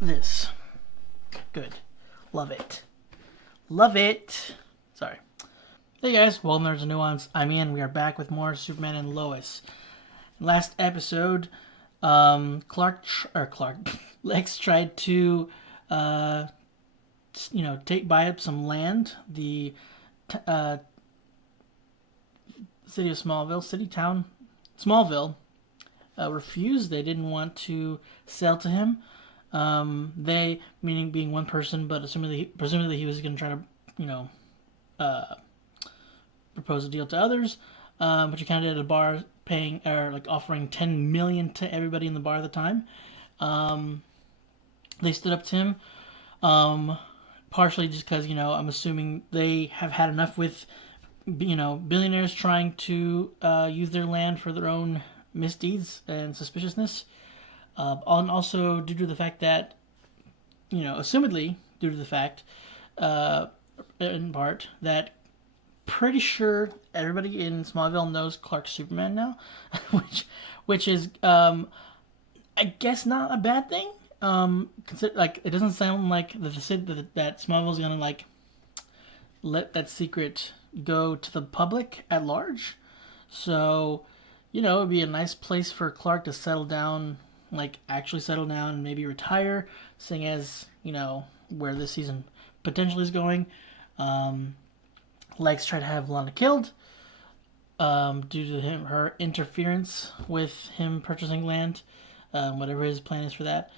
this. Good. Love it. Love it. Sorry. Hey guys, welcome to Nerds and Nuance. I'm Ian. We are back with more Superman and Lois. Last episode, Lex tried to, buy up some land. The city of Smallville, refused. They didn't want to sell to him. They, meaning being one person, but presumably he was going to try to, propose a deal to others. But he kind of did at a bar, offering $10 million to everybody in the bar at the time. They stood up to him, partially just because, I'm assuming they have had enough with, billionaires trying to use their land for their own misdeeds and suspiciousness. And also due to the fact that, assumedly due to the fact, in part, that pretty sure everybody in Smallville knows Clark's Superman now, which is, I guess, not a bad thing. It doesn't sound like that Smallville's gonna let that secret go to the public at large. So, it'd be a nice place for Clark to settle down, actually settle down and maybe retire, seeing as, where this season potentially is going. Lex tried to have Lana killed, due to her interference with him purchasing land, whatever his plan is for that.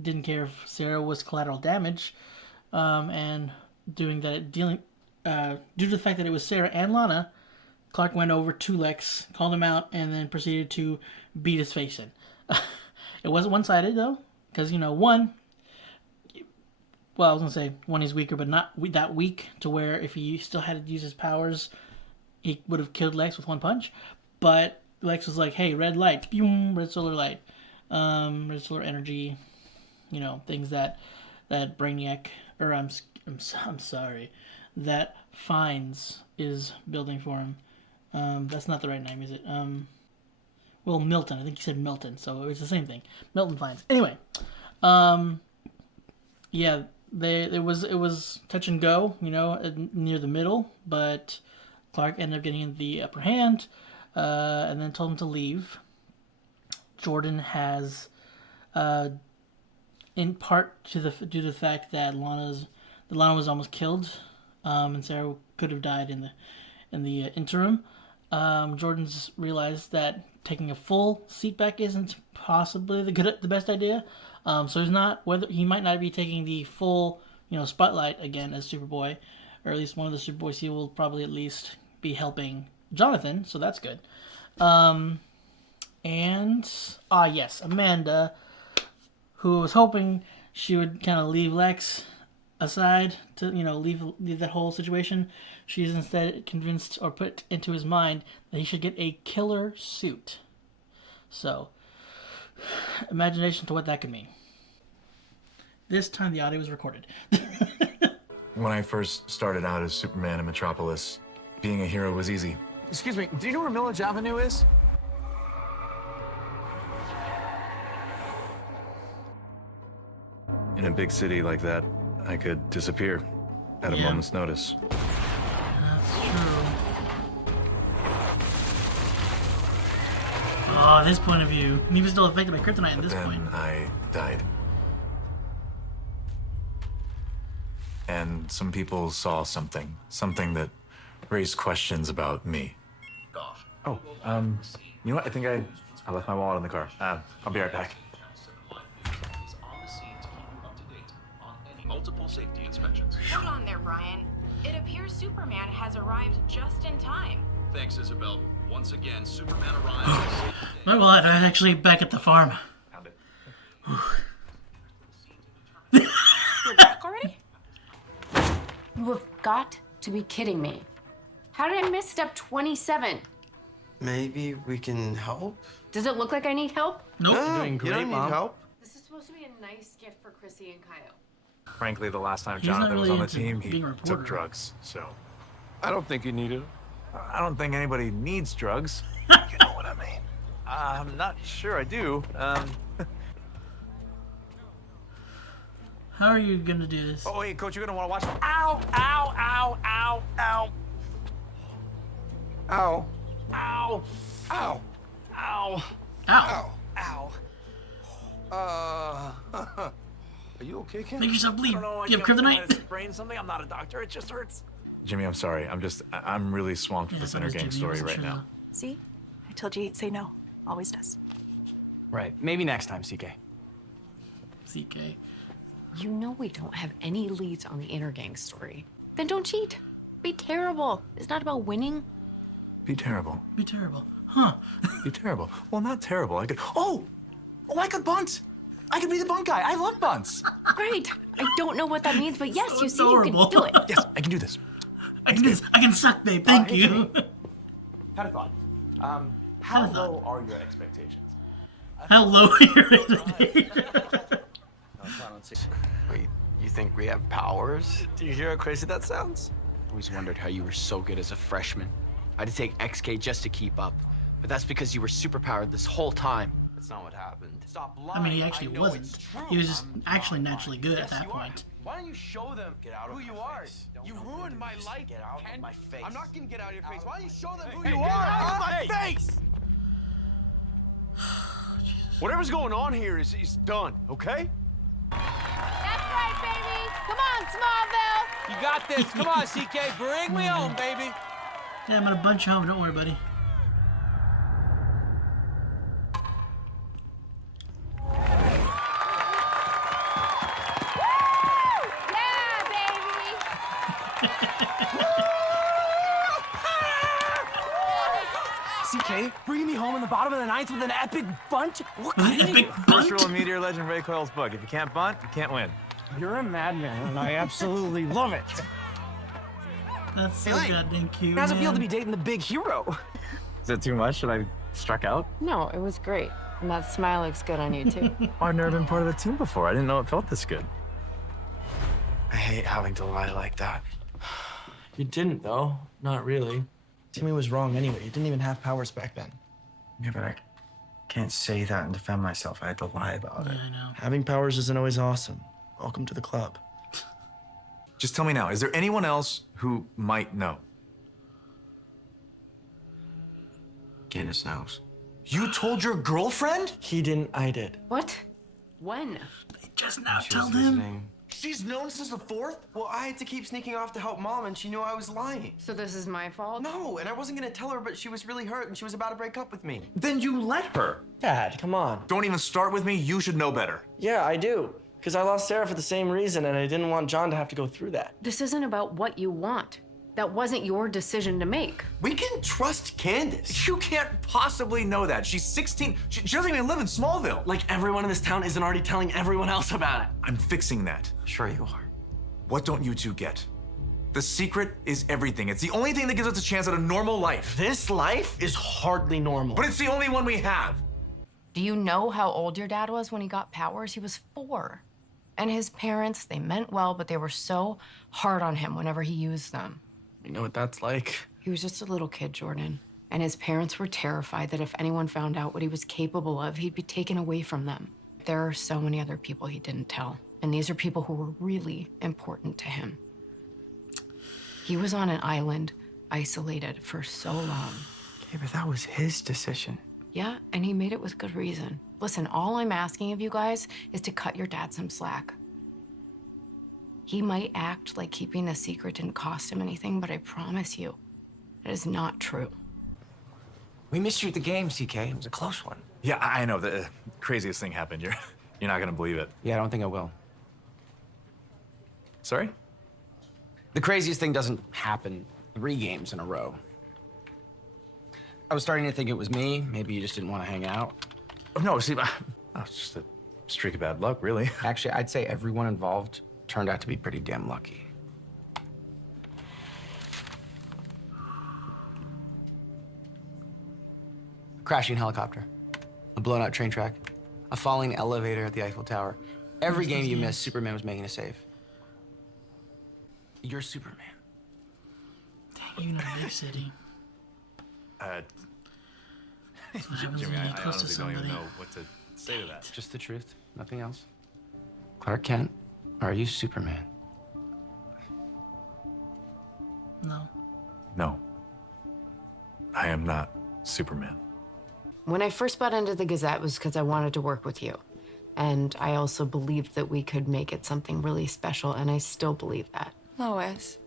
Didn't care if Sarah was collateral damage, and due to the fact that it was Sarah and Lana, Clark went over to Lex, called him out, and then proceeded to beat his face in. It wasn't one-sided, though, because, one, he's weaker, but not that weak to where if he still had to use his powers, he would have killed Lex with one punch. But Lex was like, hey, red light, boom, red solar light, red solar energy, things that Brainiac, or I'm sorry, that Fiennes is building for him. That's not the right name, is it? Milton. I think you said Milton, so it's the same thing. Milton Fiennes. Anyway, yeah, it was touch and go, near the middle, but Clark ended up getting the upper hand, and then told him to leave. Jordan has, in part due to the fact that Lana was almost killed, and Sarah could have died in the interim. Jordan's realized that taking a full seat back isn't possibly the best idea. So he might not be taking the full, spotlight again as Superboy, or at least one of the Superboys. He will probably at least be helping Jonathan, so that's good. Yes, Amanda, who was hoping she would kind of leave Lex aside to, leave that whole situation. She's instead convinced or put into his mind that he should get a killer suit. So, imagination to what that could mean. This time the audio was recorded. When I first started out as Superman in Metropolis, being a hero was easy. Excuse me, do you know where Millage Avenue is? In a big city like that, I could disappear at a moment's notice. That's true. Oh, this point of view. And he was still affected by kryptonite at this point. Then I died. And some people saw something that raised questions about me. Oh, you know what? I think I left my wallet in the car. I'll be right back. Multiple safety inspections. Hold on there, Brian. It appears Superman has arrived just in time. Thanks, Isabel. Once again, Superman arrives. My wallet, I was actually back at the farm. Found it. You're back already? You have got to be kidding me. How did I miss step 27? Maybe we can help? Does it look like I need help? Nope. No, You're doing you great, don't need Mom. help. This is supposed to be a nice gift for Chrissy and Kyle. Frankly, the last time He's not Jonathan was really on the into team, he being a reporter. took drugs. So I don't think you need it. I don't think anybody needs drugs. You know what I mean. I'm not sure I do. How are you gonna do this? Oh, wait, Coach, you're gonna want to watch. Ow, ow, ow, ow, ow. Ow. Ow. Ow. Ow. Ow! Ow. Are you okay, Ken? Make yourself bleed. I don't know, You have I might kryptonite? have sprained something. I'm not a doctor. It just hurts. Jimmy, I'm sorry. I'm really swamped with this but inner it's gang Jimmy, it story wasn't right true, now. See? I told you he'd say no. Always does. Right. Maybe next time, CK. though. CK. You know we don't have any leads on the inner gang story. Then don't cheat. Be terrible. It's not about winning. Be terrible. Be terrible. Huh. Be terrible. Well, not terrible. I could. Oh, I could bunt. I could be the bunt guy. I love bunts. Great. I don't know what that means, but yes, So you see, you adorable. can do it. Yes, I can do this. I can do this. I can suck, babe. Thank hey, you. Jimmy. Had a thought. How Had a thought. low are your expectations? How low are your expectations? Wait, you think we have powers? Do you hear how crazy that sounds? Always wondered how you were so good as a freshman. I had to take XK just to keep up. But that's because you were superpowered this whole time. That's not what happened. Stop lying. I mean, he actually know wasn't. it's true. He was just I'm actually not naturally lying. good at Yes, that you are. point. Why don't you show them who you are? You ruined my life. Get out Ken. of my face. I'm not gonna get out of your face. Why don't you show them who Hey, you get are? out of my Hey. face! Whatever's going on here is done, okay? That's right, baby. Come on, Smallville. You got this. Come on, CK. Bring me home, baby. Yeah, I'm gonna bunch you home. Don't worry, buddy. Yeah, baby. CK, bringing me home in the bottom of the ninth with an epic bunt? What With an epic bunt. First rule of Meteor Legend Ray Coyle's book: if you can't bunt, you can't win. You're a madman, and I absolutely love it. That's so Hey, goddamn cute. How's it feel to man. be dating the big hero? Is that too much? Should I struck out? No, it was great. And that smile looks good on you, too. I've never been part of a team before. I didn't know it felt this good. I hate having to lie like that. You didn't, though. Not really. Timmy was wrong anyway. You didn't even have powers back then. Yeah, but I can't say that and defend myself. I had to lie about it. Yeah, I know. Having powers isn't always awesome. Welcome to the club. Just tell me now, is there anyone else who might know? Candace knows. You told your girlfriend? He didn't, I did. What? When? Just now She was tell them. visiting. She's known since the 4th? Well, I had to keep sneaking off to help Mom, and she knew I was lying. So this is my fault? No, and I wasn't gonna tell her, but she was really hurt, and she was about to break up with me. Then you let her. Dad, come on. Don't even start with me. You should know better. Yeah, I do. Because I lost Sarah for the same reason, and I didn't want John to have to go through that. This isn't about what you want. That wasn't your decision to make. We can trust Candace. You can't possibly know that. She's 16. She doesn't even live in Smallville. Like everyone in this town isn't already telling everyone else about it. I'm fixing that. Sure you are. What don't you two get? The secret is everything. It's the only thing that gives us a chance at a normal life. This life is hardly normal. But it's the only one we have. Do you know how old your dad was when he got powers? He was 4. And his parents, they meant well, but they were so hard on him whenever he used them. You know what that's like? He was just a little kid, Jordan. And his parents were terrified that if anyone found out what he was capable of, he'd be taken away from them. There are so many other people he didn't tell. And these are people who were really important to him. He was on an island, isolated for so long. Okay, but that was his decision. Yeah, and he made it with good reason. Listen, all I'm asking of you guys is to cut your dad some slack. He might act like keeping a secret didn't cost him anything, but I promise you, it is not true. We missed you at the game, CK. It was a close one. Yeah, I know. The craziest thing happened. You're not gonna believe it. Yeah, I don't think I will. Sorry? The craziest thing doesn't happen 3 games in a row. I was starting to think it was me. Maybe you just didn't want to hang out. No, see, it's just a streak of bad luck, really. Actually, I'd say everyone involved turned out to be pretty damn lucky. A crashing helicopter, a blown out train track, a falling elevator at the Eiffel Tower. Every game you missed, Superman was making a save. You're Superman. Dang, you know, big city. That's what happens Jimmy, when you I get close to honestly don't even somebody. know what to say to that. Just the truth, nothing else. Clark Kent, are you Superman? No. No. I am not Superman. When I first bought into the Gazette, it was because I wanted to work with you. And I also believed that we could make it something really special, and I still believe that. Lois.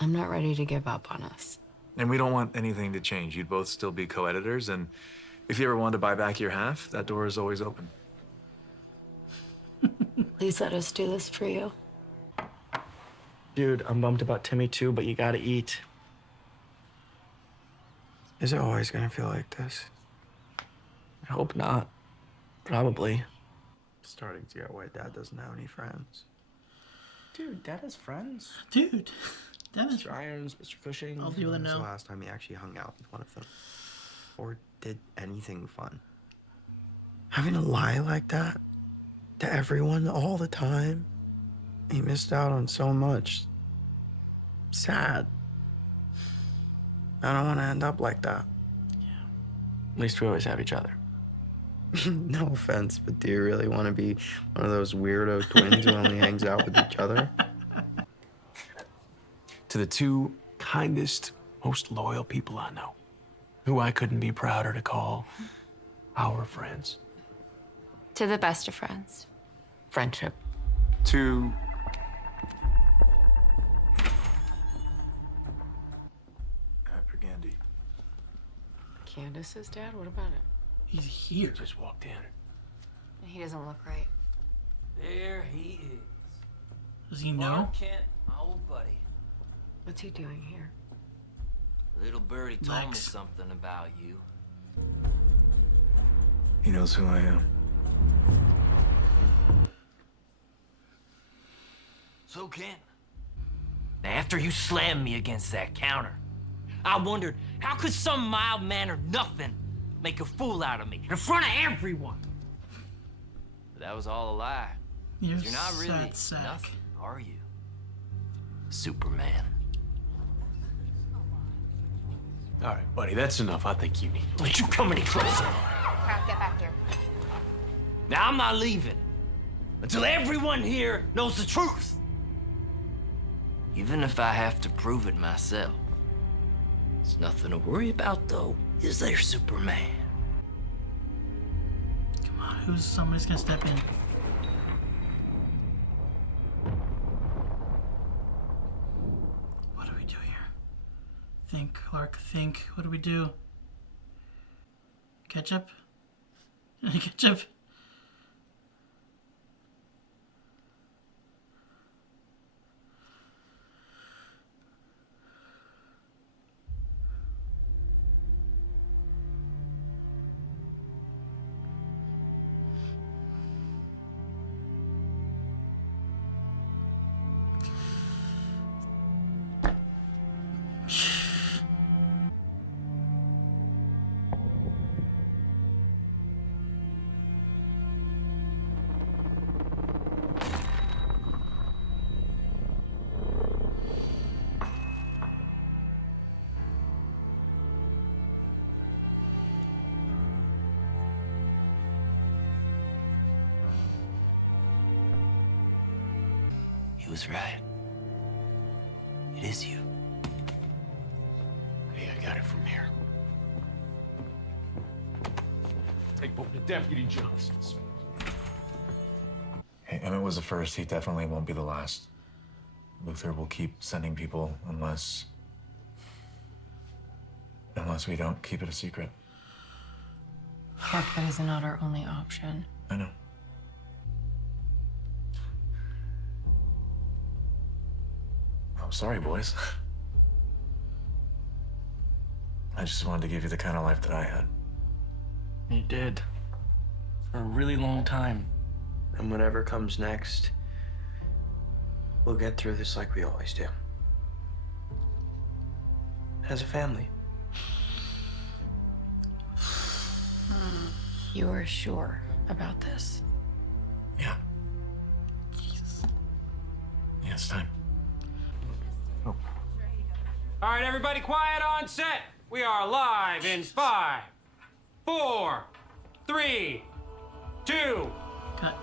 I'm not ready to give up on us. And we don't want anything to change. You'd both still be co-editors, and if you ever wanted to buy back your half, that door is always open. Please let us do this for you. Dude, I'm bummed about Timmy too, but you gotta eat. Is it always gonna feel like this? I hope not. Probably. Starting to get why Dad doesn't have any friends. Dude, Dad has friends. Dude, that is Mr. Irons, Mr. Cushing. all the people that When was the know. last time he actually hung out with one of them? Or did anything fun? Having to lie like that to everyone all the time? He missed out on so much. Sad. I don't want to end up like that. At least we always have each other. No offense, but do you really want to be one of those weirdo twins who only hangs out with each other? To the two kindest, most loyal people I know, who I couldn't be prouder to call our friends. To the best of friends. Friendship. To Gandhi. Candace's dad? What about him? He's here. Just walked in. He doesn't look right. There he is. Does he know? Clark Kent, my old buddy. What's he doing here? Little birdie told me Lex. something about you. He knows who I am. So, Kent, now after you slammed me against that counter, I wondered, how could some mild-mannered nothing make a fool out of me in front of everyone? But that was all a lie. You're You're not really sad sack. nothing, are you? Superman. All right, buddy, that's enough. I think you need to Don't you come any closer. Get back here. Now, I'm not leaving until everyone here knows the truth. Even if I have to prove it myself. It's nothing to worry about, though, is there, Superman? Come on, who's somebody's gonna step in? What do we do here? Think, Clark, think. What do we do? Ketchup? Ketchup? He was right. It is you. Hey, I got it from here. Take both the Deputy Johnsons. Hey, Emmett was the first. He definitely won't be the last. Luther will keep sending people unless we don't keep it a secret. Clark, that is not our only option. I know. I'm sorry, boys. I just wanted to give you the kind of life that I had. You did. For a really long time. And whatever comes next, we'll get through this like we always do. As a family. You are sure about this? Yeah. Jesus. Yeah, it's time. All right, everybody quiet on set. We are live in 5, 4, 3, 2. Cut.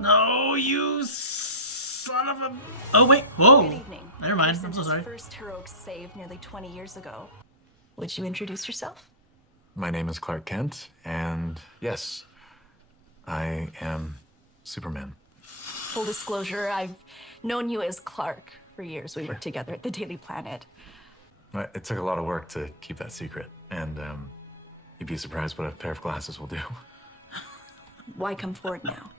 No, you son of a... Oh, wait. Whoa. Good evening. Never mind. I'm Since so his sorry. first heroic save nearly 20 years ago. Would you introduce yourself? My name is Clark Kent, and yes, I am Superman. Full disclosure, I've known you as Clark for years. We worked together at the Daily Planet. It took a lot of work to keep that secret, and you'd be surprised what a pair of glasses will do. Why come forward now?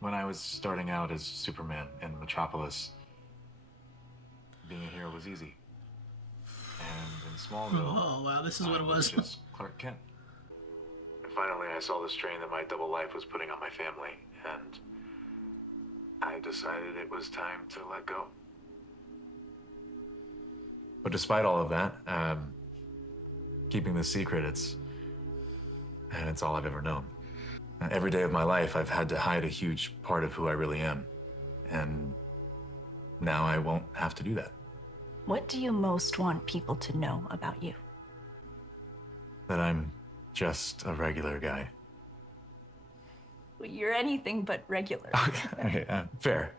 When I was starting out as Superman in Metropolis, being a hero was easy. And in Smallville, Oh, wow, this is what it I was. just Clark Kent. And finally, I saw the strain that my double life was putting on my family, and I decided it was time to let go. But despite all of that, keeping this secret, it's all I've ever known. Every day of my life, I've had to hide a huge part of who I really am. And now I won't have to do that. What do you most want people to know about you? That I'm just a regular guy. Well, you're anything but regular. Okay, fair.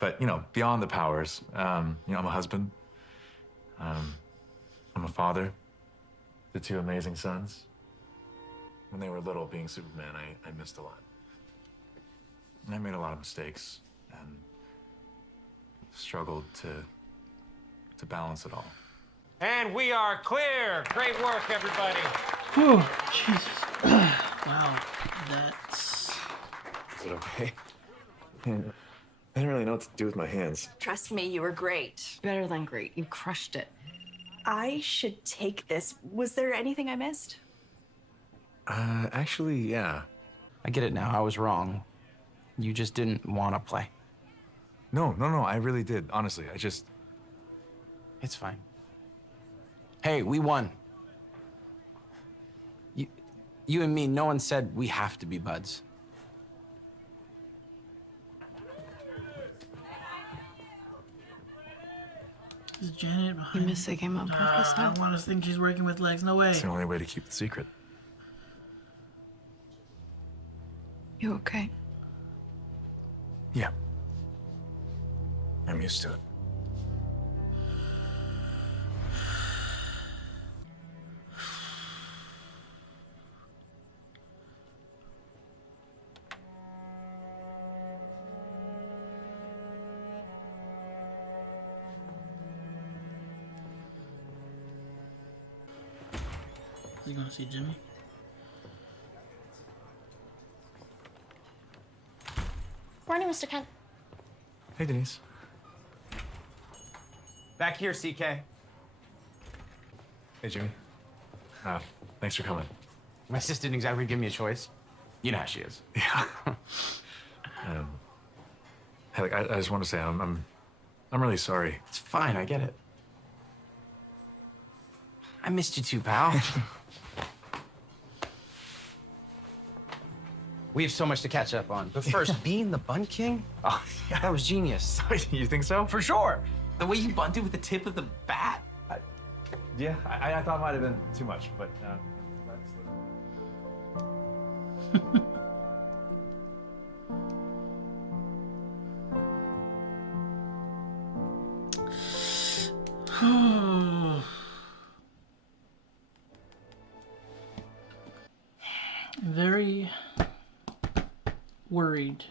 But, beyond the powers, I'm a husband. I'm a father to two amazing sons. When they were little, being Superman, I missed a lot. And I made a lot of mistakes and struggled to balance it all. And we are clear. Great work, everybody. Oh, Jesus. Wow, that's... Is it okay? I didn't really know what to do with my hands. Trust me, you were great. Better than great. You crushed it. I should take this. Was there anything I missed? Actually, yeah. I get it now. I was wrong. You just didn't want to play. No, I really did. Honestly, It's fine. Hey, we won. You and me, no one said we have to be buds. Is Janet You behind? missed the game on purpose, I huh? don't want to think she's working with legs. No way. It's the only way to keep the secret. You okay? Yeah. I'm used to it. Is he going to see Jimmy? Morning, Mr. Kent. Hey, Denise. Back here, CK. Hey, Jimmy. Thanks for coming. My sis didn't exactly give me a choice. You know how she is. Yeah. Hey, I just want to say I'm really sorry. It's fine, I get it. I missed you too, pal. We have so much to catch up on. But first, being the Bun King? Oh, yeah. That was genius. You think so? For sure. The way you bunted with the tip of the bat. Yeah, I thought it might have been too much, but Very worried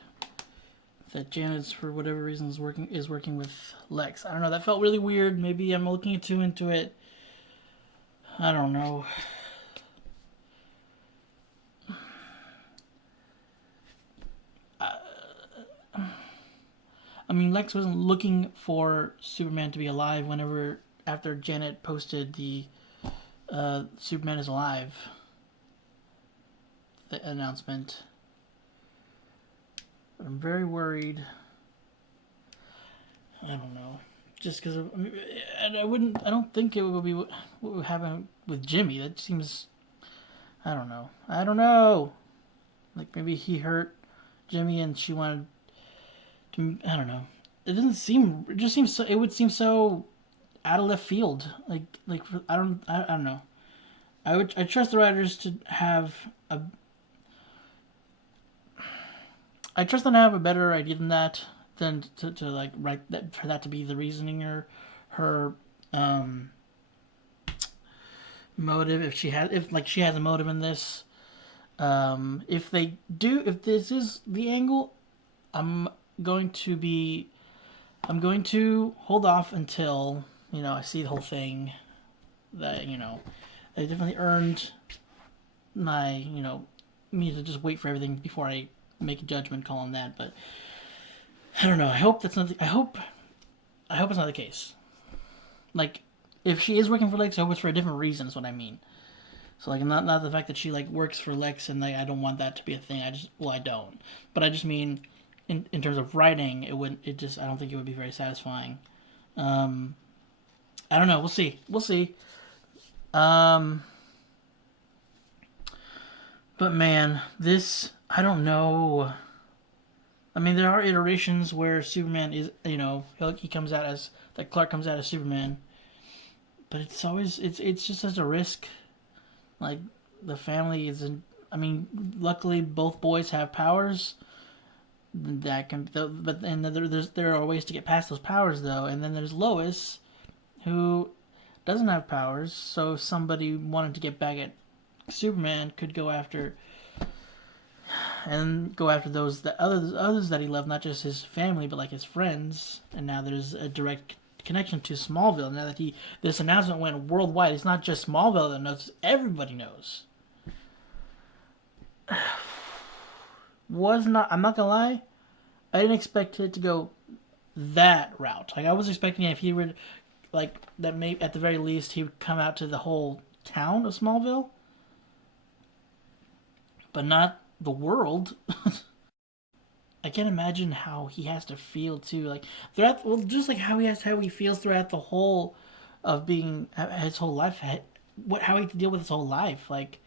that Janet's, for whatever reason, is working with Lex. I don't know. That felt really weird. Maybe I'm looking too into it. I don't know. I mean, Lex wasn't looking for Superman to be alive after Janet posted the Superman is alive announcement. But I'm very worried. I don't know. Just because and I don't think it would be what would happen with Jimmy. That seems, I don't know. Like maybe he hurt Jimmy and she wanted to, I don't know. It would seem so out of left field. I don't know. I trust the writers to have a. I trust them to have a better idea than that, than to like write that for that to be the reasoning or her motive, if she has a motive in this. If this is the angle, I'm going to hold off until I see the whole thing. That I definitely earned my me to just wait for everything before I make a judgment call on that. But I don't know. I hope that's not. I hope it's not the case. Like, if she is working for Lex, I hope it's for a different reason. Is what I mean. So like, not the fact that she like works for Lex, and like I don't want that to be a thing. I don't. But I just mean, in terms of writing, I don't think it would be very satisfying. I don't know. We'll see. But man, I don't know. I mean, there are iterations where Superman is, he comes out as, like Clark comes out as Superman. But it's always, it's just such a risk. Like, the family isn't, I mean, luckily both boys have powers that can, but and there are ways to get past those powers though. And then there's Lois, who doesn't have powers, so if somebody wanted to get back at Superman could go after those others that he loved, not just his family but like his friends. And now there's a direct connection to Smallville. Now that this announcement went worldwide, it's not just Smallville that knows, everybody knows. I'm not gonna lie, I didn't expect it to go that route. Like, I was expecting if he would, like, that maybe at the very least he would come out to the whole town of Smallville, but not the world. I can't imagine how he has to feel too, like just like how he feels throughout the whole of being his whole life, how he had to deal with his whole life. Like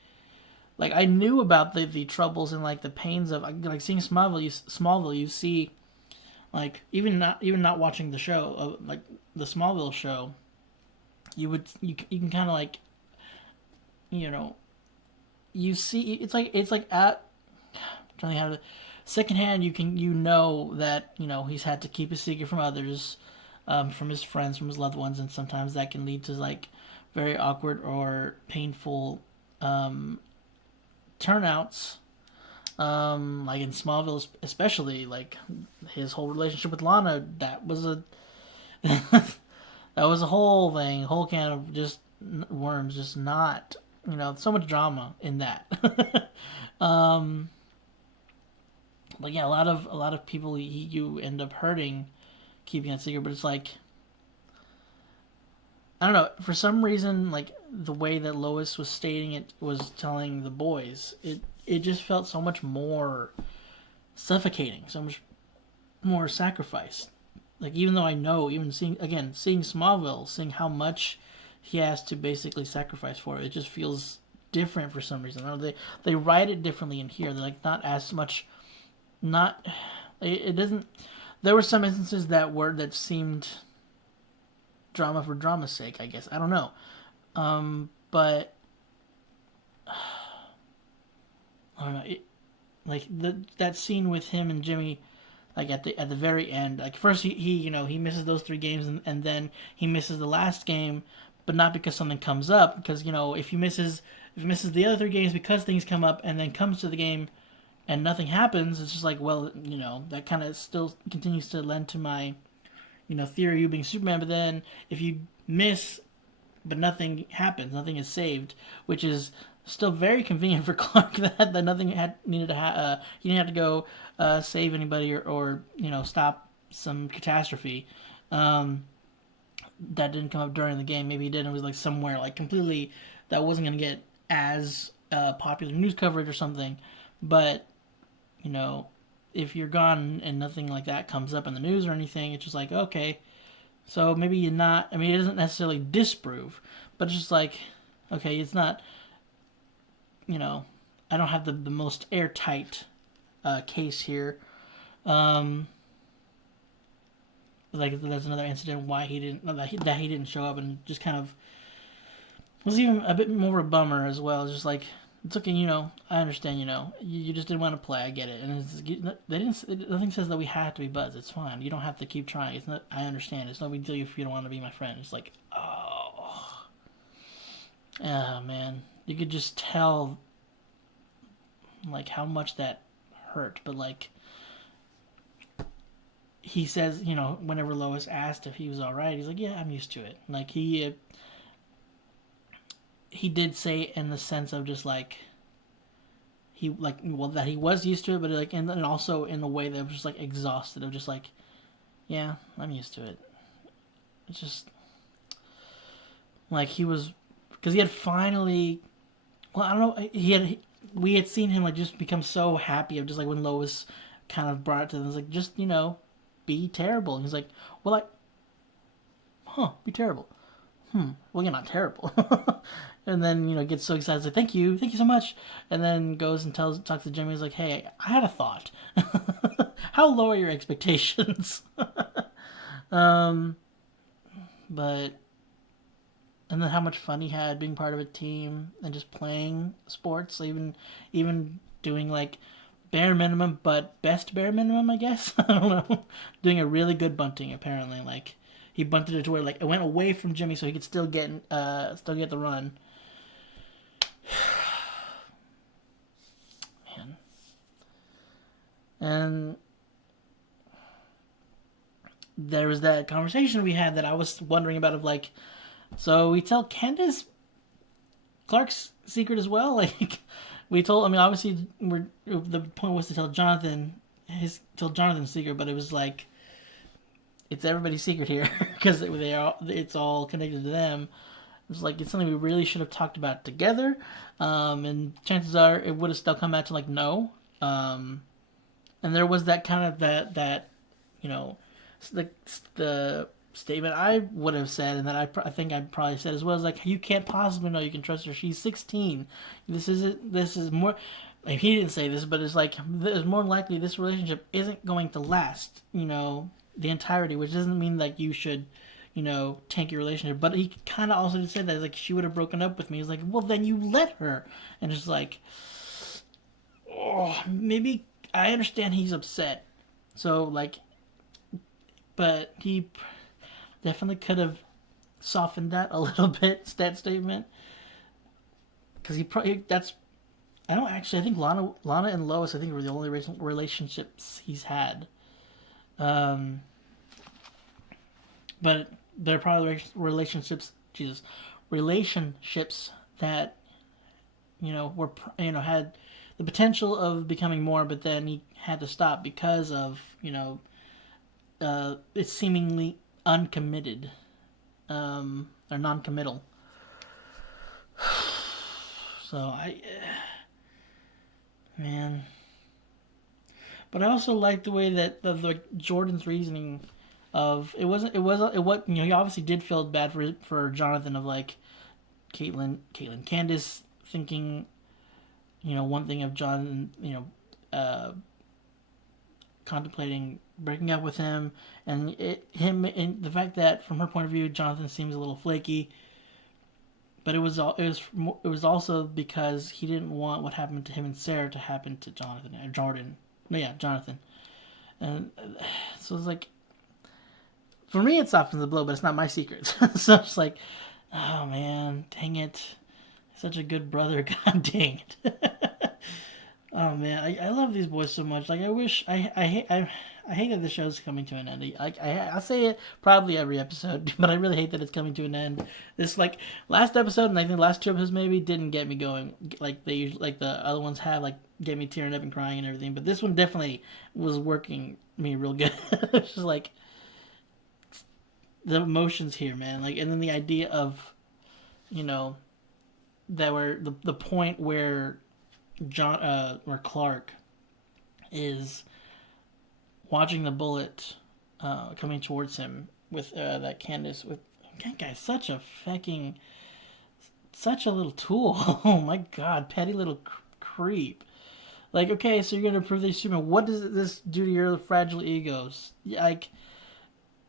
I knew about the troubles and like the pains of like seeing Smallville. You see, like even not watching the show, like the Smallville show, you can kind of like, you see it's like at trying to have secondhand, you know that he's had to keep a secret from others, from his friends, from his loved ones, and sometimes that can lead to like very awkward or painful turnouts. Like in Smallville especially, like his whole relationship with Lana, that was a whole thing, whole can of just worms, just not, so much drama in that. But yeah, a lot of people you end up hurting keeping that secret. But it's like, I don't know, for some reason, like the way that Lois was stating it, was telling the boys, it just felt so much more suffocating, so much more sacrifice. Like, even though I know, even seeing Smallville, seeing how much he has to basically sacrifice for it just feels different for some reason. I don't know, they write it differently in here. They're like not as much. It doesn't. There were some instances that seemed drama for drama's sake, I guess. I don't know, but I don't know. That scene with him and Jimmy, like at the very end. Like, first he misses those 3 games, and then he misses the last game, but not because something comes up. Because if he misses the other 3 games because things come up, and then comes to the game and nothing happens, it's just like, well, that kind of still continues to lend to my, theory of you being Superman. But then if you miss, but nothing happens, nothing is saved, which is still very convenient for Clark that nothing needed to he didn't have to go save anybody or stop some catastrophe. That didn't come up during the game. Maybe he did. It was like somewhere like completely that wasn't going to get as popular news coverage or something. But if you're gone and nothing like that comes up in the news or anything, it's just like, okay, so maybe you're not. I mean, it doesn't necessarily disprove, but it's just like, okay, it's not. I don't have the most airtight case here. like there's another incident why he didn't that he didn't show up, and just kind of was even a bit more of a bummer as well. It's just like, it's okay, I understand, you just didn't want to play. I get it, and nothing says that we have to be buds. It's fine. You don't have to keep trying. It's not. I understand. It's no big deal if you don't want to be my friend. It's like, oh, man, you could just tell, like, how much that hurt. But like, he says, whenever Lois asked if he was all right, he's like, yeah, I'm used to it. Like he did say in the sense of just like that he was used to it, but like and also in a way that was just like exhausted of just like, yeah, I'm used to it. It's just like he was, because he had finally, well, I don't know, we had seen him like just become so happy of just like when Lois kind of brought it to him, it was like, just be terrible, and he's like, well, be terrible. Well, you're not terrible. And then, gets so excited, like, thank you so much. And then goes and talks to Jimmy, he's like, hey, I had a thought. How low are your expectations? But, and then how much fun he had being part of a team and just playing sports, even doing like bare minimum, but best bare minimum, I guess. I don't know. Doing a really good bunting, apparently. Like, he bunted it to where like it went away from Jimmy, so he could still get the run. Man. And there was that conversation we had that I was wondering about of like, so we tell Candace Clark's secret as well. Like, obviously the point was to tell Jonathan Jonathan's secret, but it was like, it's everybody's secret here because it's all connected to them. It's like, it's something we really should have talked about together, and chances are it would have still come back to like no. And there was that kind of that the statement I would have said, and that I think I probably said as well, is like, you can't possibly know you can trust her. She's 16. This is more. Like, he didn't say this, but it's like, it's more likely this relationship isn't going to last, the entirety, which doesn't mean that you should, tank your relationship. But he kind of also said that, like, she would have broken up with me. He's like, well, then you let her. And it's like, oh, maybe I understand he's upset. So, like, but he definitely could have softened that a little bit, that statement. Because I think Lana and Lois, I think, were the only relationships he's had. But they're probably relationships that, were, had the potential of becoming more, but then he had to stop because of, it's seemingly uncommitted, or non-committal. So man. But I also like the way that the Jordan's reasoning of he obviously did feel bad for Jonathan, of like Candace thinking, one thing of John, contemplating breaking up with him, and the fact that from her point of view Jonathan seems a little flaky. But it was also because he didn't want what happened to him and Sarah to happen to Jonathan. And so it's like, for me it softens the blow, but it's not my secret. So it's like, oh man, dang it, such a good brother. God dang it. Oh man, I love these boys so much. Like, I wish I hate that the show's coming to an end. I say it probably every episode, but I really hate that it's coming to an end. This, like, last episode, and I think the last two episodes maybe, didn't get me going like they usually, like the other ones have, like, get me tearing up and crying and everything. But this one definitely was working me real good. It's just like the emotions here, man. Like, and then the idea of, that were the point where where Clark is watching the bullet coming towards him with that Candace with, that guy's such a little tool. Oh my god, petty little creep. Like, okay, so you're gonna prove that you're Superman. What does this do to your fragile egos? Like,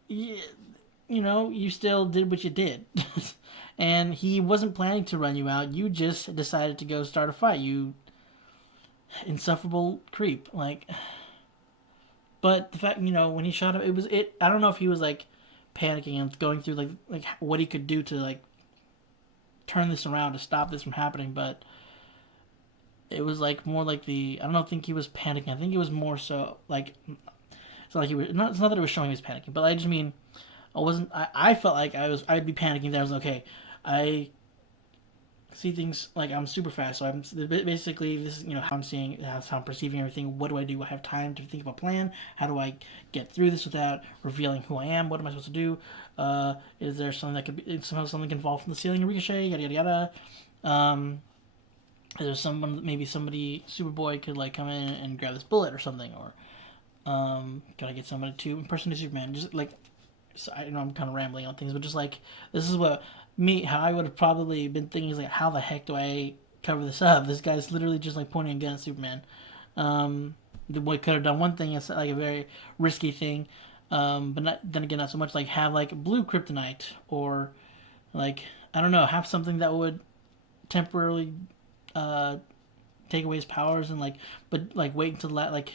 you still did what you did. And he wasn't planning to run you out. You just decided to go start a fight. You insufferable creep. Like, but the fact, when he shot him, I don't know if he was like panicking and going through like what he could do to like turn this around to stop this from happening, but it was like more like I don't think he was panicking. I think it was more so like it's not like he was not. It's not that it was showing he was panicking, but I just mean I wasn't. I felt like I'd be panicking. That I was like, okay. I see things like I'm super fast, so I'm basically this is how I'm seeing, how I'm perceiving everything. What do I do? I have time to think of a plan. How do I get through this without revealing who I am? What am I supposed to do? Is there something that could be somehow something can fall from the ceiling and ricochet? Yada yada yada. Is there maybe somebody Superboy could like come in and grab this bullet or something, or can I get somebody to impersonate Superman? Just like, so I know I'm kind of rambling on things, but just like this is how I would have probably been thinking is like, how the heck do I cover this up? This guy's literally just like pointing a gun at Superman. The boy could have done one thing, it's like a very risky thing, but then again not so much. Like have like blue kryptonite, or like I don't know, have something that would temporarily take away his powers, and but wait until that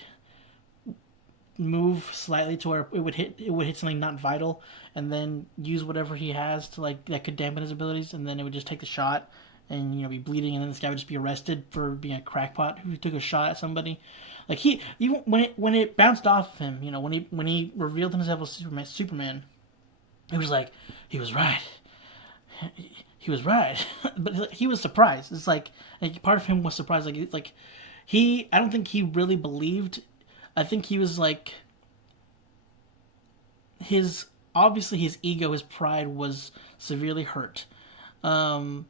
move slightly to where it would hit something not vital, and then use whatever he has to that could dampen his abilities, and then it would just take the shot and be bleeding, and then this guy would just be arrested for being a crackpot who took a shot at somebody. Like he even when it bounced off of him, when he revealed himself as Superman, it was like he was right. He was right, but he was surprised. It's like part of him was surprised. I don't think he really believed. I think he was like obviously his ego, his pride was severely hurt. So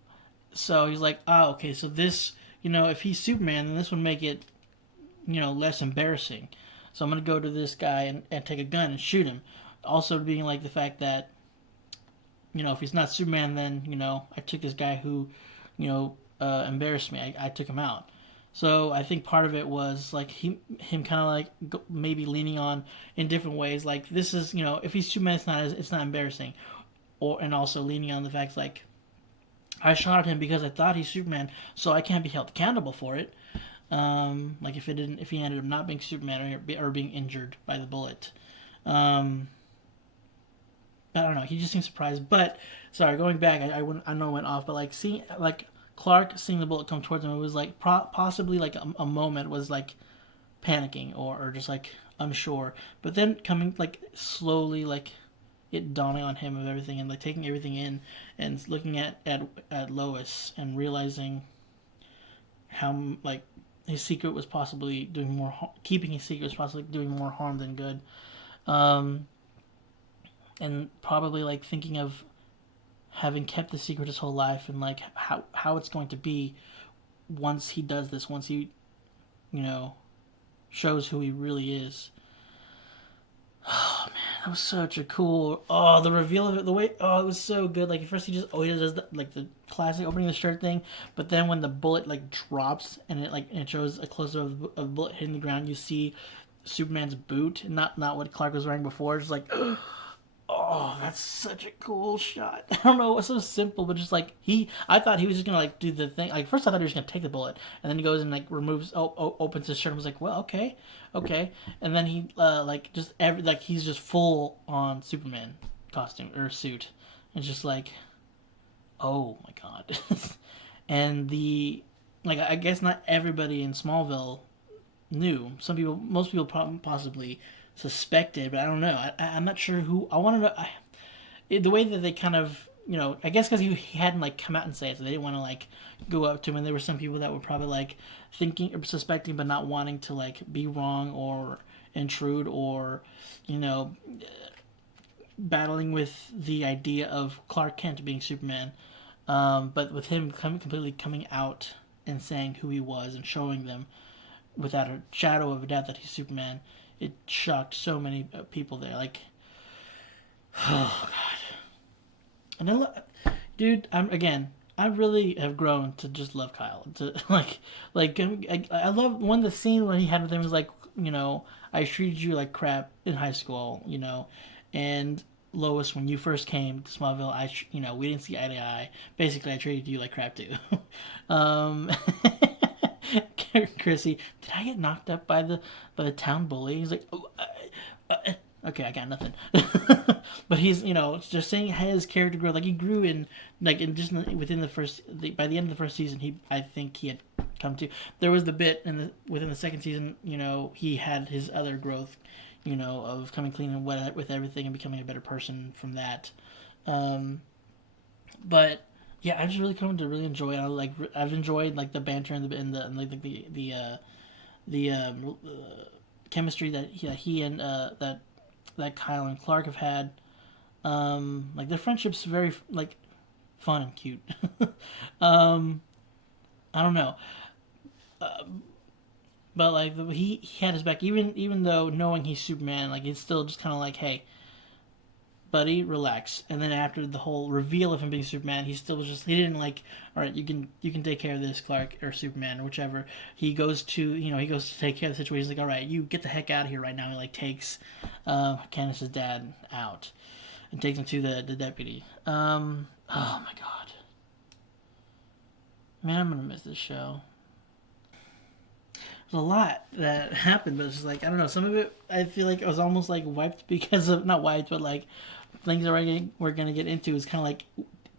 he's like, oh, okay, so this, if he's Superman, then this would make it, less embarrassing. So I'm gonna go to this guy and take a gun and shoot him. Also being like the fact that, if he's not Superman, then, I took this guy who, embarrassed me. I took him out. So I think part of it was like him kind of like maybe leaning on in different ways. Like this is, if he's Superman, it's not embarrassing, and also leaning on the fact like I shot at him because I thought he's Superman, so I can't be held accountable for it. Like if he ended up not being Superman or being injured by the bullet. I don't know. He just seemed surprised. But sorry, going back, I know I went off, but seeing Clark seeing the bullet come towards him, it was like possibly like a moment was like panicking or just like unsure, but then coming like slowly, like it dawning on him of everything, and like taking everything in and looking at Lois and realizing how like his secret was possibly doing more keeping his secret was possibly doing more harm than good, and probably like thinking of having kept the secret his whole life, and like how it's going to be once he does this, once he shows who he really is. Oh man, that was such a cool the reveal of it, the way it was so good. Like at first he does the classic opening the shirt thing, but then when the bullet like drops and it shows a close up of a bullet hitting the ground, you see Superman's boot, not what Clark was wearing before. It's like oh, that's such a cool shot. I don't know, it was so simple, but just like I thought he was just gonna like do the thing. Like first I thought he was gonna take the bullet, and then he goes and like opens his shirt and was like, well, okay, and then he he's just full on Superman costume or suit, and it's just like, oh my god. And I guess not everybody in Smallville knew. Most people possibly suspected, but I don't know. I'm not sure who. I want to know the way that they kind of, I guess because he hadn't like come out and say it, so they didn't want to like go up to him. And there were some people that were probably like thinking or suspecting, but not wanting to like be wrong or intrude or, battling with the idea of Clark Kent being Superman. But with him completely coming out and saying who he was and showing them without a shadow of a doubt that he's Superman, it shocked so many people there. Like, oh god. And then, dude, I really have grown to just love Kyle. I love the scene where he had with him was like, I treated you like crap in high school, and Lois, when you first came to Smallville, we didn't see eye to eye. Basically, I treated you like crap too. um, Chrissy, did I get knocked up by the town bully? He's like, oh, okay, I got nothing. But he's, just saying his character growth. Like he grew within the first, by the end of the first season, I think he had come to. There was the bit within the second season, he had his other growth, of coming clean with everything and becoming a better person from that. But yeah, I've just really come to really enjoy it. I've enjoyed like the banter and the chemistry that he and that Kyle and Clark have had. Like their friendship's very like fun and cute. I don't know. But like he had his back, even though knowing he's Superman, like it's still just kind of like, hey, buddy, relax. And then after the whole reveal of him being Superman, he still was just, he didn't like, all right, you can take care of this, Clark or Superman or whichever. He goes to take care of the situation. He's like, all right, you get the heck out of here right now. He like takes Candace's dad out and takes him to the deputy. Oh my god, man, I'm gonna miss this show. A lot that happened, but it's just like, I don't know, some of it I feel like it was almost like wiped because of, not wiped, but like things that we're gonna get into is kind of like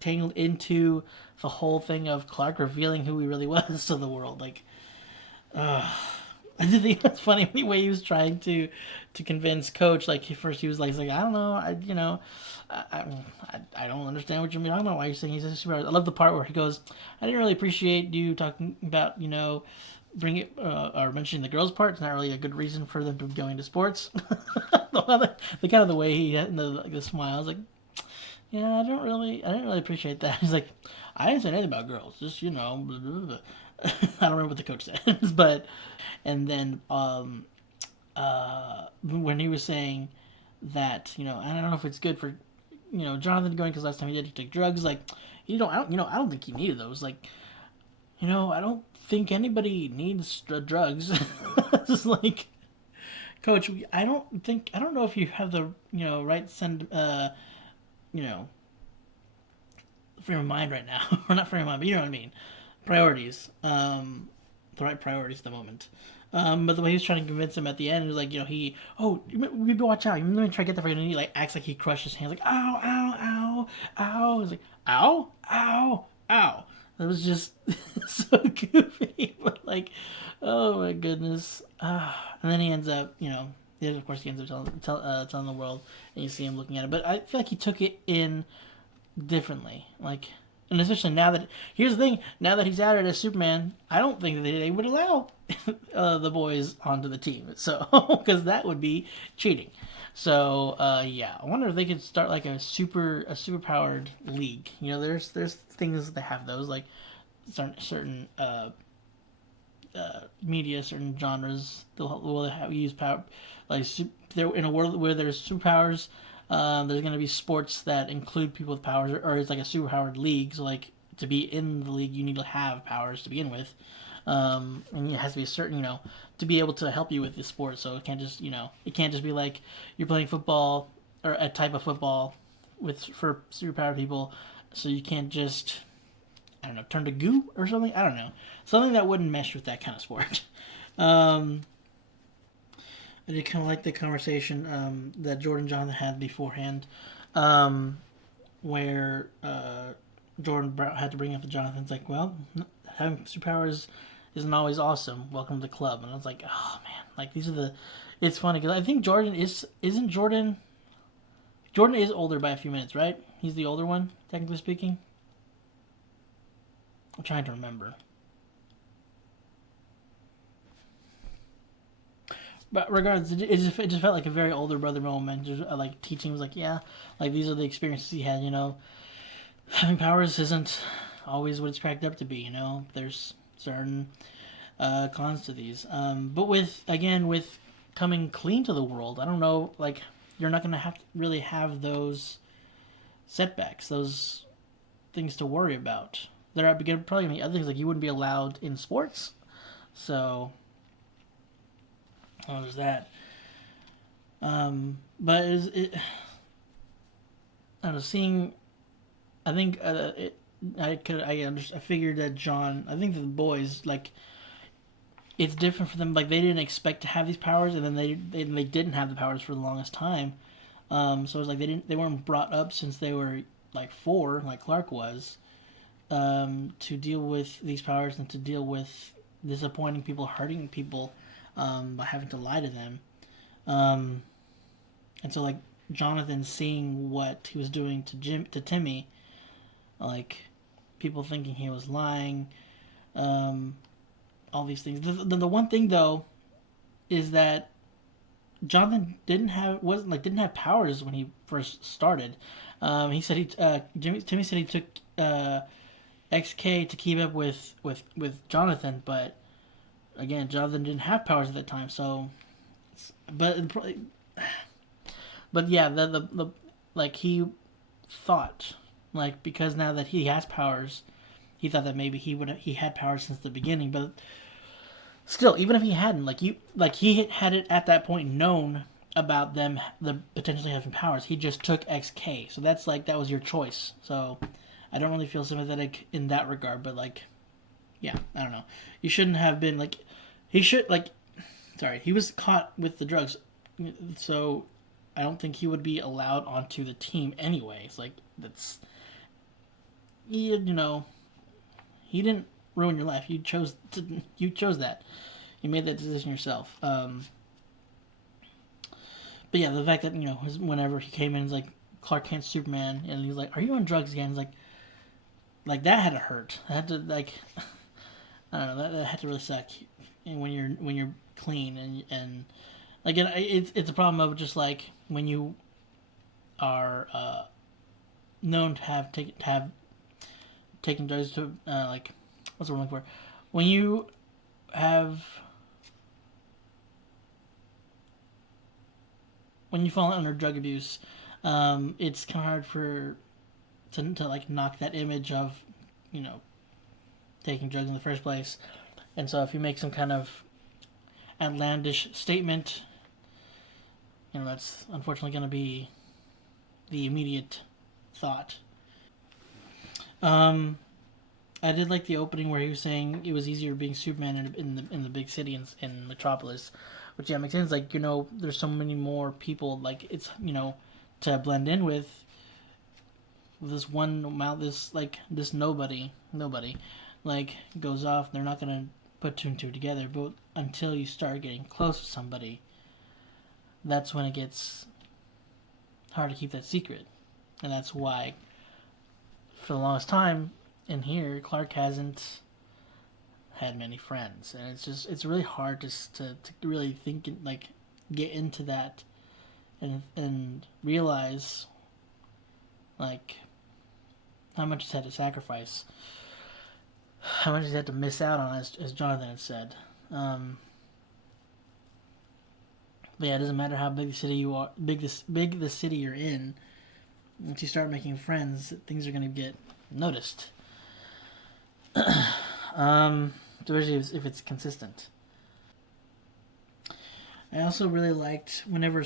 tangled into the whole thing of Clark revealing who he really was to the world. Like I did think it was funny the way he was trying to convince Coach. Like first he was like I don't know, I don't understand what you're talking about, why you're saying he's a superhero. I love the part where he goes, I didn't really appreciate you talking about bring it or mentioning the girls' part. It's not really a good reason for them to be going to sports. the kind of the way he had the smile, I was like, yeah, I didn't really appreciate that. He's like, I didn't say anything about girls, just blah, blah, blah. I don't remember what the coach said, but and then when he was saying that I don't know if it's good for Jonathan going, because last time he took drugs, like I don't think he needed those, like I don't think anybody needs drugs. Just like, Coach, I don't know if you have the right frame of mind right now, or not frame of mind, but you know what I mean, priorities, the right priorities at the moment. But the way he was trying to convince him at the end, it was like, we watch out. Let me try to get that for you. And he like acts like he crushed his hands, like ow, ow, ow, ow. He's like ow, ow, ow. It was just so goofy, but like, oh my goodness. And then he ends up, of course he ends up telling the world, and you see him looking at it. But I feel like he took it in differently. Like, and especially now that, here's the thing, now that he's outed as Superman, I don't think that they would allow the boys onto the team. So, because that would be cheating. So, yeah, I wonder if they could start like a super powered league. There's things that have those, like certain media, certain genres will have use power. Like they're in a world where there's superpowers. There's going to be sports that include people with powers, or it's like a superpowered league. So like to be in the league, you need to have powers to begin with. And it has to be a certain, to be able to help you with the sport. So it can't just, it can't just be like you're playing football or a type of football for superpowered people. So you can't just, I don't know, turn to goo or something. I don't know, something that wouldn't mesh with that kind of sport. I did kind of like the conversation that Jordan Jonathan had beforehand, where Jordan had to bring up to Jonathan. It's like, well, having superpowers isn't always awesome. Welcome to the club. And I was like, oh man, like these are it's funny because I think Jordan is older by a few minutes, right? He's the older one, technically speaking. I'm trying to remember. But regardless, it just felt like a very older brother moment. Just like teaching was like, yeah, like these are the experiences he had. Having powers isn't always what it's cracked up to be. There's certain cons to these. But with coming clean to the world, I don't know. Like you're not gonna really have those setbacks, those things to worry about. There are probably be other things like you wouldn't be allowed in sports. So. Oh, there's that. But I don't know, seeing, I think I figured that John, I think that the boys, like, it's different for them. Like, they didn't expect to have these powers, and then they didn't have the powers for the longest time. So it's like they weren't brought up since they were like 4, like Clark was, to deal with these powers and to deal with disappointing people, hurting people, by having to lie to them. And so, like, Jonathan seeing what he was doing to Timmy, like, people thinking he was lying, all these things. The one thing though is that Jonathan didn't have powers when he first started. He said Timmy said he took XK to keep up with Jonathan, but again, Jonathan didn't have powers at that time. So, but yeah, the like, he thought, like, because now that he has powers, he thought that maybe he had powers since the beginning. But still, even if he hadn't, he had it at that point known about them potentially having powers. He just took XK, so that was your choice. So I don't really feel sympathetic in that regard. But, like, yeah, I don't know. You shouldn't have been, like, he was caught with the drugs, so I don't think he would be allowed onto the team anyways. Like, that's, you know, he didn't ruin your life. You chose that. You made that decision yourself. But yeah, the fact that, whenever he came in, he's like, Clark Kent, Superman, and he's like, "Are you on drugs again?" He's like that had to hurt. That had to, like, I don't know. That had to really suck. And when you're clean and like, it's a problem of just, like, when you are known to have taken drugs to, like, what's the word I'm looking for? When you fall under drug abuse, it's kind of hard to like knock that image of, taking drugs in the first place. And so if you make some kind of outlandish statement, that's unfortunately going to be the immediate thought. I did like the opening where he was saying it was easier being Superman in the big city in Metropolis, which, yeah, makes sense. Like, there's so many more people, like, it's, to blend in with this one mouth, this nobody, like, goes off. They're not gonna put 2 and 2 together, but until you start getting close to somebody, that's when it gets hard to keep that secret. And that's why, for the longest time in here, Clark hasn't had many friends, and it's really hard to really think and, like, get into that and realize, like, how much he's had to sacrifice, how much he's had to miss out on, as Jonathan had said. But yeah, it doesn't matter how big the city you are, big the city you're in. Once you start making friends, things are going to get noticed. Especially if it's consistent. I also really liked whenever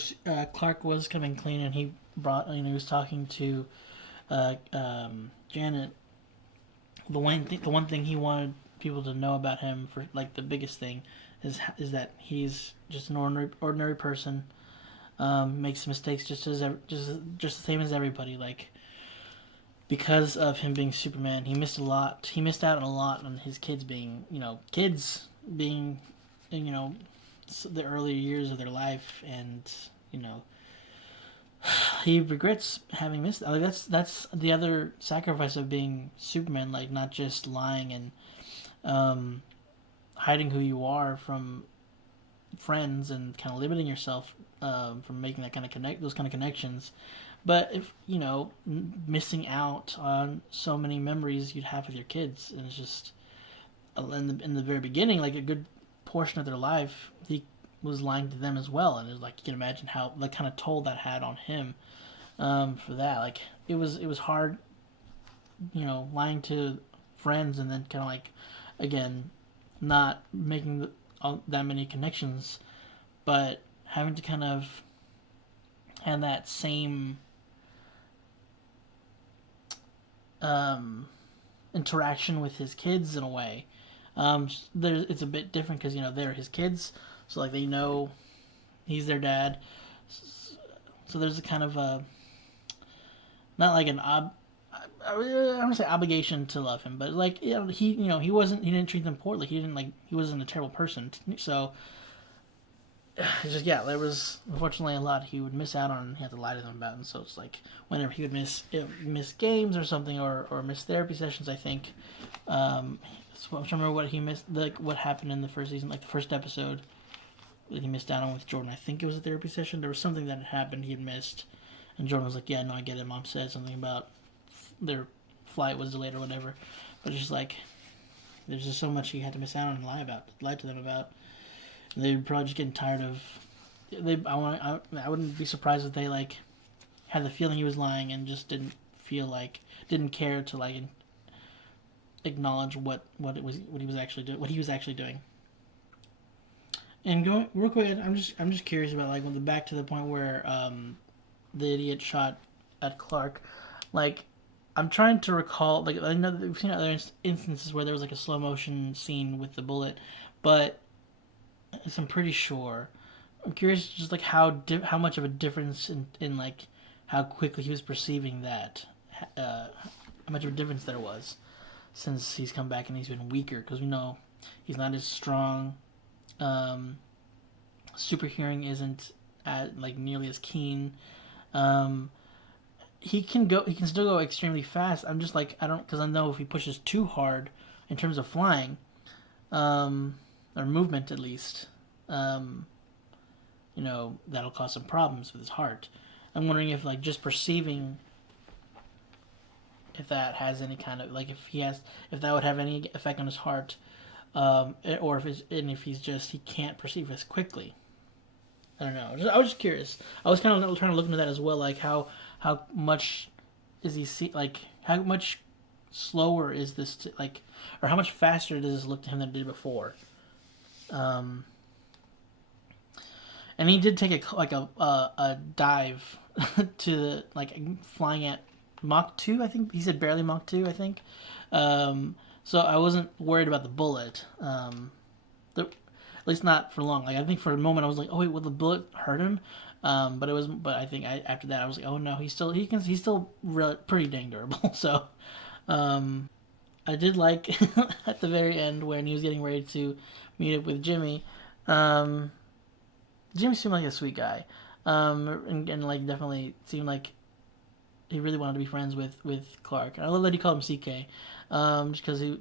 Clark was coming clean and he was talking to Janet. The one thing he wanted people to know about him, for, like, the biggest thing, is that he's just an ordinary person. Makes mistakes just the same as everybody. Like, because of him being Superman, he missed a lot. He missed out on a lot on his kids being, the earlier years of their life, and he regrets having missed. Like, that's the other sacrifice of being Superman. Like, not just lying and hiding who you are from friends and kind of limiting yourself from making that kind of those kind of connections. But if missing out on so many memories you'd have with your kids, and it's just in the very beginning, like, a good portion of their life, he was lying to them as well, and it was like, you can imagine how the kind of toll that had on him. For that, like, it was hard, lying to friends and then kind of, like, again, not making that many connections, but having to kind of have that same interaction with his kids in a way. It's a bit different because they're his kids, so like they know he's their dad. So there's a kind of a not like an I don't want to say obligation to love him, but like he he didn't treat them poorly. He wasn't a terrible person. So it's just there was unfortunately a lot he would miss out on. He had to lie to them about, and so it's like whenever he would miss games or something or miss therapy sessions, I think. So I'm trying to remember what he missed, like what happened in the first season, like the first episode that he missed out on with Jordan. I think it was a therapy session. There was something that had happened he had missed, and Jordan was like, "Yeah, no, I get it." Mom said something about their flight was delayed or whatever, but it's just like there's just so much he had to miss out on and lie to them about. And they'd probably just getting tired of. I wouldn't be surprised if they like had the feeling he was lying and just didn't care to like acknowledge what he was actually doing. And going real quick, I'm just curious about like back to the point where the idiot shot at Clark. Like, I'm trying to recall. Like, I know that we've seen other instances where there was like a slow motion scene with the bullet, but I'm pretty sure. I'm curious, just like how much of a difference in like how quickly he was perceiving that, how much of a difference there was since he's come back and he's been weaker because we know he's not as strong. Super hearing isn't like nearly as keen. He can still go extremely fast. I'm just like because I know if he pushes too hard in terms of flying, or movement at least, that'll cause some problems with his heart. I'm wondering if like just perceiving if that has any kind of like if that would have any effect on his heart, or if he can't perceive as quickly. I don't know. I was just curious. I was kind of trying to look into that as well, like how much is he how much slower is this or how much faster does this look to him than it did before? And he did take a dive to like flying at Mach 2, I think. He said barely Mach 2, I think. So I wasn't worried about the bullet. At least not for long. Like I think for a moment I was like, oh wait, will the bullet hurt him? But I think after that I was like, oh no, he's still pretty dang durable. So I did like at the very end when he was getting ready to meet up with Jimmy. Jimmy seemed like a sweet guy, and like definitely seemed like he really wanted to be friends with Clark. And I love that he called him CK, just because he,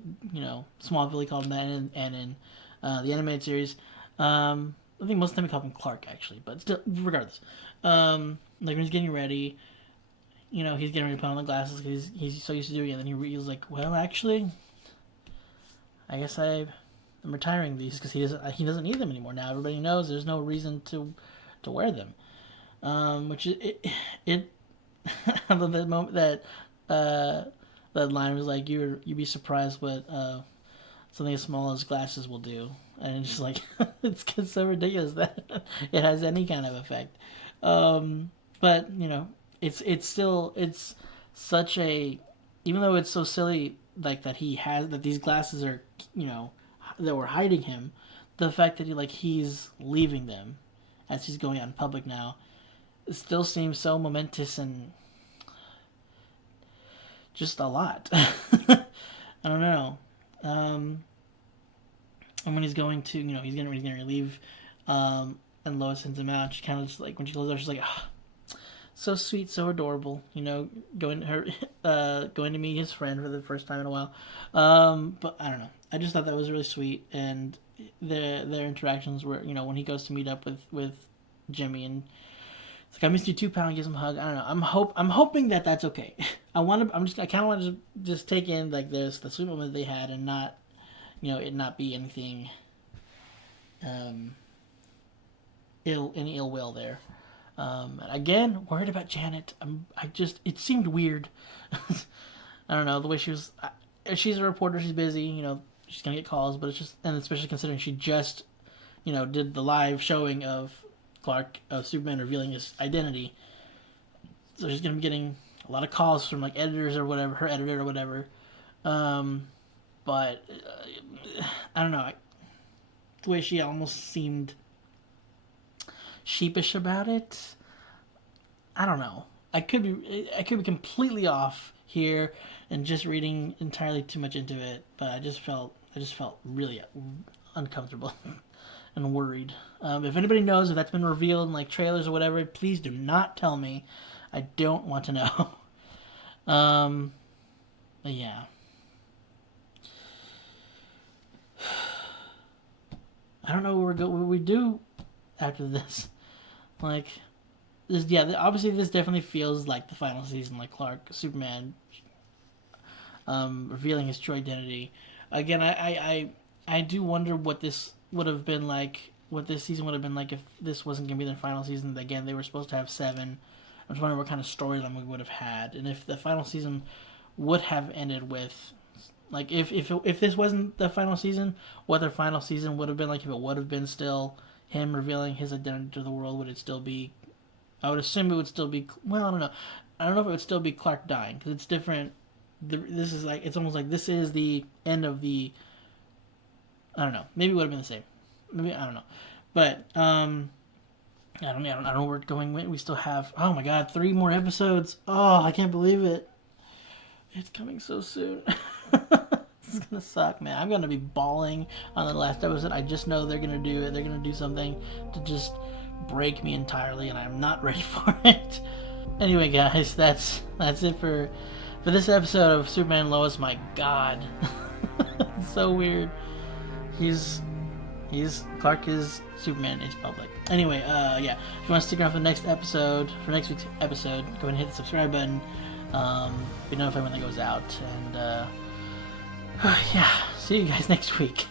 Smallville he called him that, and in the animated series, I think most of the time he called him Clark actually, but still, regardless, like when he's getting ready, he's getting ready to put on the glasses because he's so used to doing it, and then he was like, well, actually, I guess I'm retiring these because he doesn't need them anymore now. Everybody knows there's no reason to wear them, which it I love that moment that that line was like you'd be surprised what something as small as glasses will do, and it's just like it's so ridiculous that it has any kind of effect. But it's such a, even though it's so silly like that these glasses are that were hiding him, the fact that he's leaving them as he's going out in public now, it still seems so momentous and just a lot. I don't know. And when he's going to, he's gonna leave, and Lois sends him out. She kind of just like when she goes there, she's like, so sweet, so adorable. Going to meet his friend for the first time in a while. But I don't know. I just thought that was really sweet, and their interactions were, when he goes to meet up with Jimmy, and it's like, I missed you too, pal, and gives him a hug. I don't know. I'm hoping that that's okay. I kind of want to just take in like there's the sweet moment they had, and not, it not be anything, any ill will there. Again, worried about Janet. It seemed weird. I don't know the way she was. She's a reporter. She's busy. She's gonna get calls, but it's just, and especially considering she just, did the live showing of Superman revealing his identity. So she's gonna be getting a lot of calls from like editors or whatever, her editor or whatever. But I don't know. The way she almost seemed sheepish about it. I don't know. I could be completely off here and just reading entirely too much into it, but I just felt really uncomfortable and worried. If anybody knows if that's been revealed in like trailers or whatever, please do not tell me. I don't want to know. But yeah. I don't know what we do after this. Like, this, yeah, obviously this definitely feels like the final season, like Superman revealing his true identity. Again, I do wonder what this would have been like, what this season would have been like if this wasn't going to be their final season. Again, they were supposed to have 7. I'm just wondering what kind of storyline we would have had, and if the final season would have ended with, like, if this wasn't the final season, what their final season would have been like. If it would have been still him revealing his identity to the world, would it still be? I would assume it would still be. Well, I don't know. I don't know if it would still be Clark dying, because it's different. This is like, it's almost like this is the end of the. I don't know. Maybe it would have been the same. Maybe, I don't know. But I don't know where it's going. We still have, oh my god, 3 more episodes. Oh, I can't believe it. It's coming so soon. This is gonna suck, man. I'm gonna be bawling on the last episode. I just know they're gonna do it. They're gonna do something to just break me entirely, and I'm not ready for it. Anyway, guys, that's it for this episode of Superman and Lois. My god. It's so weird. Clark is Superman. It's public. Anyway, yeah. If you want to stick around for the next episode, for next week's episode, go ahead and hit the subscribe button. Be notified when that goes out. And yeah, see you guys next week.